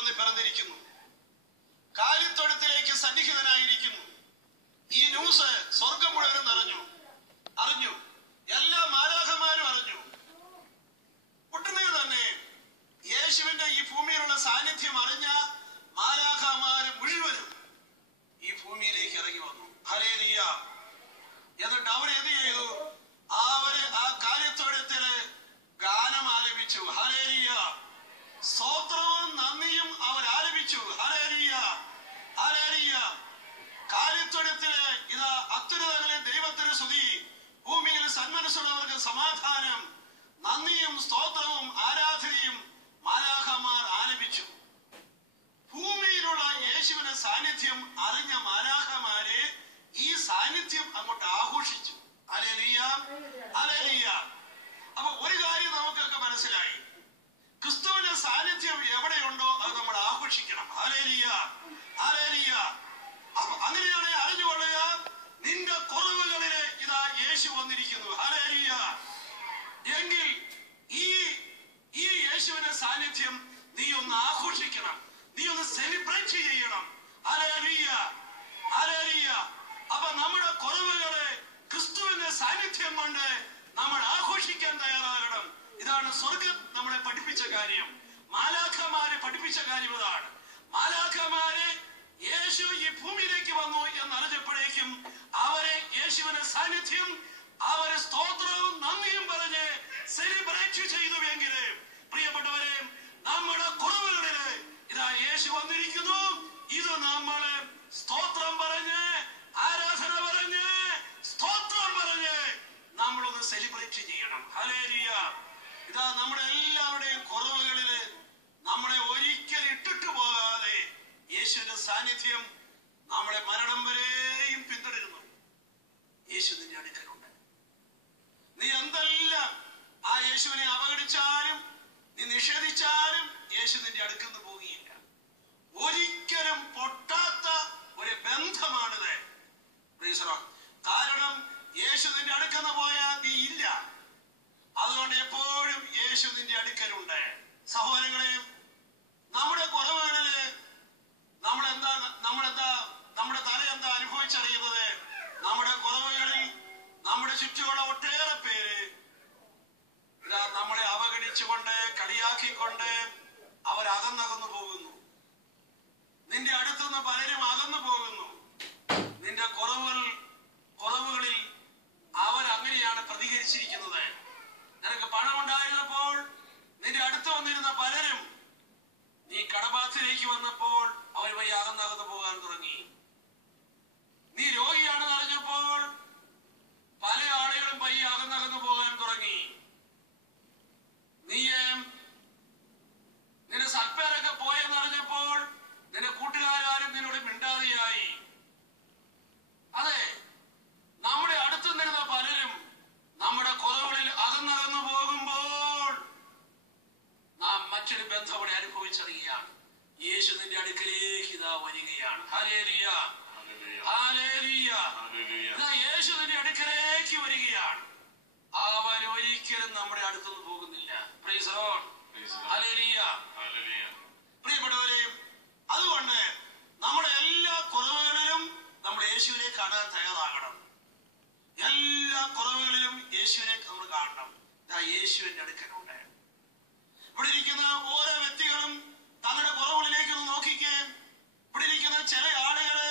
വന്ന് പിറന്നിരിക്കുന്നു, കാലിത്തൊഴുത്തിലേക്ക് സന്നിഹിതനായിരിക്കുന്നു. ഈ ന്യൂസ് സ്വർഗം മുഴുവനും അറിഞ്ഞു, എല്ലാ മാലാഖമാരും അറിഞ്ഞു. ഉടനെ തന്നെ യേശുവിന്റെ ഈ ഭൂമിയിലുള്ള സാന്നിധ്യം അറിഞ്ഞ മാലാഖമാര് മുഴുവനും ഈ ഭൂമിയിലേക്ക് ഇറങ്ങി വന്നു. ഹല്ലേലൂയ. എന്നിട്ട് അവരെന്ത് ചെയ്തു? അവര് ആ കാലിത്തൊഴുത്തില് ഗാനം ആലപിച്ചു. ഹല്ലേലൂയ. സ്തോത്രവും നന്ദിയും അവർ ആലപിച്ചു. Hallelujah, hallelujah. കാലിത്തൊഴുത്തില് ഇതാ അത്യുന്നതങ്ങളിലെ ദൈവത്തിന് സ്തുതി, ഭൂമിയിൽ സന്മനസ്സുള്ളവർക്ക് സമാധാനം, നന്ദിയും സ്തോത്രവും ആരാധനയും മാലാഖമാർ ആലപിച്ചു. ഭൂമിയിലുള്ള യേശുവിന്റെ സാന്നിധ്യം അറിഞ്ഞ മാലാഖമാരെ ഈ സാന്നിധ്യം അങ്ങോട്ട് ആഘോഷിച്ചു. Hallelujah, hallelujah. അപ്പൊ ഒരു കാര്യം നമുക്കൊക്കെ മനസ്സിലായി, ക്രിസ്തുവിന്റെ സാന്നിധ്യം എവിടെയുണ്ടോ അത് നമ്മൾ ആഘോഷിക്കണം. Hallelujah, hallelujah. അപ്പൊ അങ്ങനെയാണ് അറിഞ്ഞുകൊള്ളുക, നിന്റെ കുറവുകളില് ഇതാ യേശു വന്നിരിക്കുന്നു. ഹല്ലേലൂയ. എങ്കിൽ ഈ യേശുവിന്റെ സാന്നിധ്യം നീ ഒന്ന് ആഘോഷിക്കണം, നീ ഒന്ന് സെലിബ്രേറ്റ് ചെയ്യണം. Hallelujah, hallelujah. അപ്പൊ നമ്മുടെ കുറവുകളെ ക്രിസ്തുവിന്റെ സാന്നിധ്യം കൊണ്ട് നമ്മൾ ആഘോഷിക്കാൻ തയ്യാറാകണം. ഇതാണ് സ്വർഗം നമ്മളെ പഠിപ്പിച്ച കാര്യം, മാലാഖമാരെ പഠിപ്പിച്ച കാര്യം ഇതാണ്. മാലാഖമാരെ യേശു ഈ ഭൂമിയിലേക്ക് വന്നു എന്നറിഞ്ഞപ്പോഴേക്കും അവരെ യേശുവിന്റെ സാന്നിധ്യം അവരെ സ്തോത്രവും നന്ദിയും പറഞ്ഞ് സെലിബ്രേറ്റ് ചെയ്തുവെങ്കിൽ പ്രിയപ്പെട്ടവരെ, നമ്മുടെ കുറവുകളില് ഇതാ യേശു വന്നിരിക്കുന്നു. ഇത് നമ്മള് സ്തോത്രം പറഞ്ഞ്, ആരാധന പറഞ്ഞ്, സ്തോത്രം പറഞ്ഞ് നമ്മളൊന്ന് സെലിബ്രേറ്റ് ചെയ്യണം. ഹല്ലേലൂയ. ഇതാ നമ്മുടെ എല്ലാവരുടെയും കുറവുകളില് നമ്മളെ ഒരിക്കൽ ഇട്ടിട്ട് പോകാതെ യേശുവിന്റെ സാന്നിധ്യം നമ്മളെ മരണം വരെയും പിന്തുടരുന്നു. യേശു നിന്റെ അടുക്കലുണ്ട്. നീ എന്തെല്ലാം ആ യേശുവിനെ അവഗണിച്ചാലും നീ നിഷേധിച്ചാലും യേശു നിന്റെ അടുക്കുന്ന പോകുകയില്ല. ഒരിക്കലും പൊട്ടാത്ത ഒരു ബന്ധമാണിത്. കാരണം യേശു നിന്റെ അടുക്കുന്ന പോയാൽ നീ ഇല്ല. അതുകൊണ്ട് എപ്പോഴും യേശു നിന്റെ അടുക്കലുണ്ട്. സഹോദരങ്ങളെ, നമ്മുടെ കുറവുകളില് നമ്മുടെ തല എന്താ അനുഭവിച്ചറിയുന്നത്? നമ്മുടെ കുറവുകളിൽ നമ്മുടെ ചുറ്റുമുള്ള ഒട്ടേറെ പേര് ഇതാ നമ്മളെ അവഗണിച്ചുകൊണ്ട്, കളിയാക്കിക്കൊണ്ട് അവരകന്നകന്നു പോകുന്നു. നിന്റെ അടുത്തുനിന്ന് പലരും അകന്നു പോകുന്നു. നിന്റെ കുറവുകളിൽ അവരങ്ങനെയാണ് പ്രതികരിച്ചിരിക്കുന്നത്. നിനക്ക് പണമുണ്ടായിരുന്നപ്പോൾ നിന്റെ അടുത്ത് വന്നിരുന്ന പലരും നീ കടബാധ്യതയിലേക്ക് വന്നപ്പോൾ അവർ വഴി അകന്നകന്നു പോകാൻ തുടങ്ങി. നീ രോഗിയാണെന്ന് അറിഞ്ഞപ്പോൾ പല ആളുകളും വഴി അകന്നകന്നു പോകാൻ തുടങ്ങി. നിന്റെ സൽപ്പേരൊക്കെ പോയെന്നറിഞ്ഞപ്പോൾ നിന്റെ കൂട്ടുകാരും നിന്നോട് മിണ്ടാതെയായി. അതെ, നമ്മുടെ അടുത്ത് നിന്നിരുന്ന പലരും നമ്മുടെ കുറവുകളിൽ അകന്നകന്നു പോകുമ്പോൾ നാം മറ്റൊരു ബന്ധം അവിടെ അനുഭവിച്ചറിയുകയാണ്. യേശു നിന്റെ അടുക്കലേക്ക് ഇതാ വരികയാണ്. Hallelujah, hallelujah. യേശു നിന്റെ അടുക്കലേക്ക് വരികയാണ്. അവൻ ഒരിക്കലും നമ്മുടെ അടുത്തുനിന്ന് പോകുന്നില്ല. Price the lord, hallelujah. പ്രിയപ്പെട്ടവരെ, അതുകൊണ്ട് നമ്മുടെ എല്ലാ കുറവുകളിലും നമ്മൾ യേശുവിനെ കാണാൻ തയ്യാറാകണം. എല്ലാ കുറവുകളിലും യേശുവിനെ നമ്മൾ കാണണം. യേശുവിന്റെ അടുക്കലുണ്ട്. ഇവിടെ ഇരിക്കുന്ന ഓരോ വ്യക്തികളും തങ്ങളുടെ കുറവുകളിലേക്ക് നോക്കിക്കേ. ഇവിടെ ഇരിക്കുന്ന ചില ആളുകള്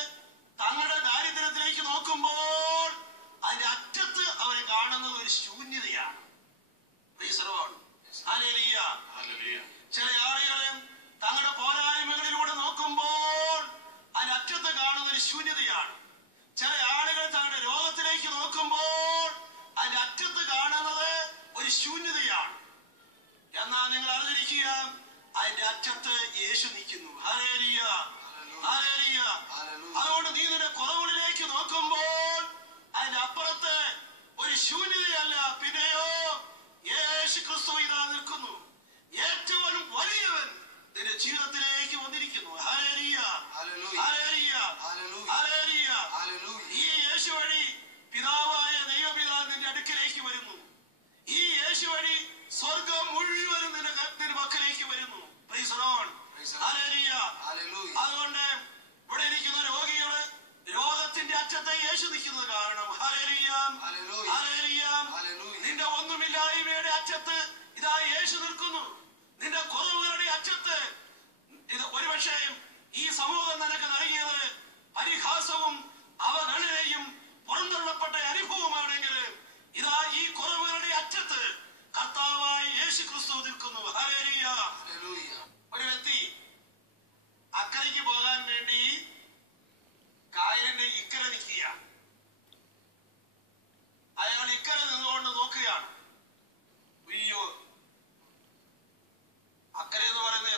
തങ്ങളുടെ ദാരിദ്ര്യത്തിലേക്ക് നോക്കുമ്പോൾ അതിന്റെ അറ്റത്ത് അവരെ കാണുന്നത് ഒരു ശൂന്യതയാണ്. ചില ആളുകള് തങ്ങളുടെ പോരായ്മകളിലൂടെ നോക്കുമ്പോൾ അതിന്റെ അറ്റത്ത് കാണുന്ന ഒരു ശൂന്യതയാണ്. ചില ആളുകൾ തങ്ങളുടെ രോഗത്തിലേക്ക് നോക്കുമ്പോൾ അതിന്റെ അറ്റത്ത് കാണുന്നത് ഒരു ശൂന്യതയാണ്. എന്നാൽ നിങ്ങൾ അറിഞ്ഞിരിക്കുക, അതിന്റെ അറ്റത്ത് യേശു നിൽക്കുന്നു. Hallelujah, hallelujah. അതുകൊണ്ട് നീ നിന്റെ കുറവുകളിലേക്ക് നോക്കുമ്പോൾ അതിന്റെ അപ്പുറത്ത് ഒരു ശൂന്യതയല്ല, പിന്നെയോ യേശു ക്രിസ്തു ഇതാ നിൽക്കുന്നു. ഏറ്റവും വലിയവൻ നിന്റെ ജീവിതത്തിലേക്ക് വന്നിരിക്കുന്നു. Hallelujah, hallelujah, hallelujah. ഈ യേശു വഴി പിതാവായ ദൈവപിതാവ് നിന്റെ അടുക്കലേക്ക് വരുന്നു. ഈ യേശു വഴി സ്വർഗം മുഴുവനും നിന്റെ മക്കളിലേക്ക് വരുന്നു. Price the lord, hallelujah.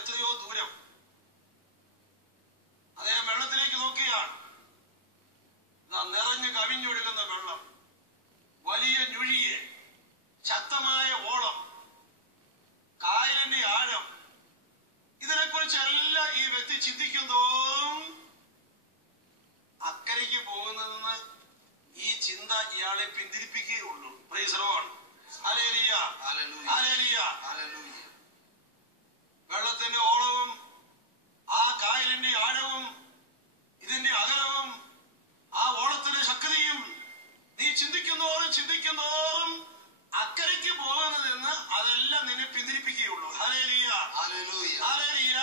എത്രയോ ദൂരം. അദ്ദേഹം വെള്ളത്തിലേക്ക് നോക്കിയാണ്. നിറഞ്ഞു കവിഞ്ഞൊഴുകുന്ന വെള്ളം, വലിയ ഞുഴിയെ, ശക്തമായ ഓളം, കായലിന്റെ ആഴം, ഇതിനെക്കുറിച്ചെല്ലാം ഈ വ്യക്തി ചിന്തിക്കുന്നതോറും അക്കരയ്ക്ക് പോകുന്നതെന്ന് ഈ ചിന്ത ഇയാളെ പിന്തിരിപ്പിക്കുകയുള്ളൂ. Praise the lord. Hallelujah, hallelujah. വെള്ളത്തിന്റെ ഓളവും ആ കായലിന്റെ ആഴവും ഇതിന്റെ അകലവും ആ ഓളത്തിന്റെ ശക്തിയും നീ ചിന്തിക്കുന്നതോറും അക്കരയ്ക്ക് പോകുന്നതെന്ന് അതെല്ലാം നിന്നെ പിന്തിരിപ്പിക്കുകയുള്ളൂ. Hallelujah, hallelujah.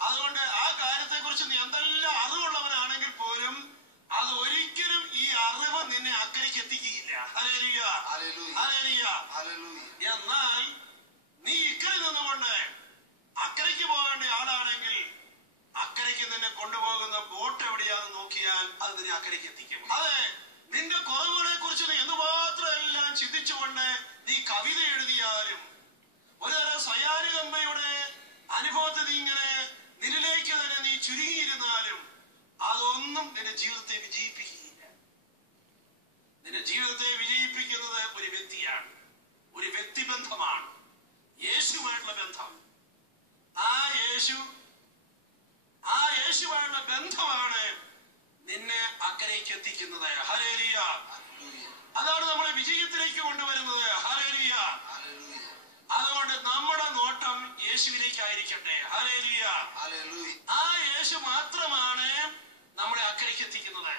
അതുകൊണ്ട് ആ കാര്യത്തെ കുറിച്ച് നീ എന്തെല്ലാം അറിവുള്ളവനാണെങ്കിൽ പോലും അത് ഒരിക്കലും ഈ അറിവ് നിന്നെ അക്കരയ്ക്ക് എത്തിക്കുകയില്ല. Hallelujah, hallelujah. എന്നാൽ നീ ഇക്കരെ നിന്നുകൊണ്ട് അക്കരയ്ക്ക് പോകേണ്ട ആളാണെങ്കിൽ അക്കരയ്ക്ക് നിന്നെ കൊണ്ടുപോകുന്ന ബോട്ട് എവിടെയാന്ന് നോക്കിയാൽ അത് നിന്നെ അക്കരയ്ക്ക് എത്തിക്കും. അതെ, നിന്റെ കുറവുകളെ കുറിച്ച് നീ എന്തുമാത്രം എല്ലാം ചിന്തിച്ചുകൊണ്ട് നീ കവിത എഴുതിയാലും, ഒരുതരം സയാനികമ്മയുടെ അനുഭവത്തിൽ നീ ഇങ്ങനെ നിന്നിലേക്ക് തന്നെ നീ ചുരുങ്ങിയിരുന്നാലും അതൊന്നും നിന്റെ ജീവിതത്തെ വിജയിപ്പിക്കുകയില്ല. നിന്റെ ജീവിതത്തെ വിജയിപ്പിക്കുന്നത് ഒരു വ്യക്തിയാണ്, ഒരു വ്യക്തിബന്ധമാണ്, യേശുവായിട്ടുള്ള ബന്ധം. ആ യേശുവായുള്ള ബന്ധമാണ് നിന്നെ അക്കരയ്ക്ക് എത്തിക്കുന്നത്. ഹല്ലേലൂയ. അതാണ് നമ്മളെ വിജയത്തിലേക്ക് കൊണ്ടുവരുന്നത്. ഹല്ലേലൂയ. അതുകൊണ്ട് നമ്മുടെ നോട്ടം യേശുവിലേക്കായിരിക്കട്ടെ. ഹല്ലേലൂയ. ആ യേശു മാത്രമാണ് നമ്മളെ അക്കരയ്ക്ക് എത്തിക്കുന്നത്.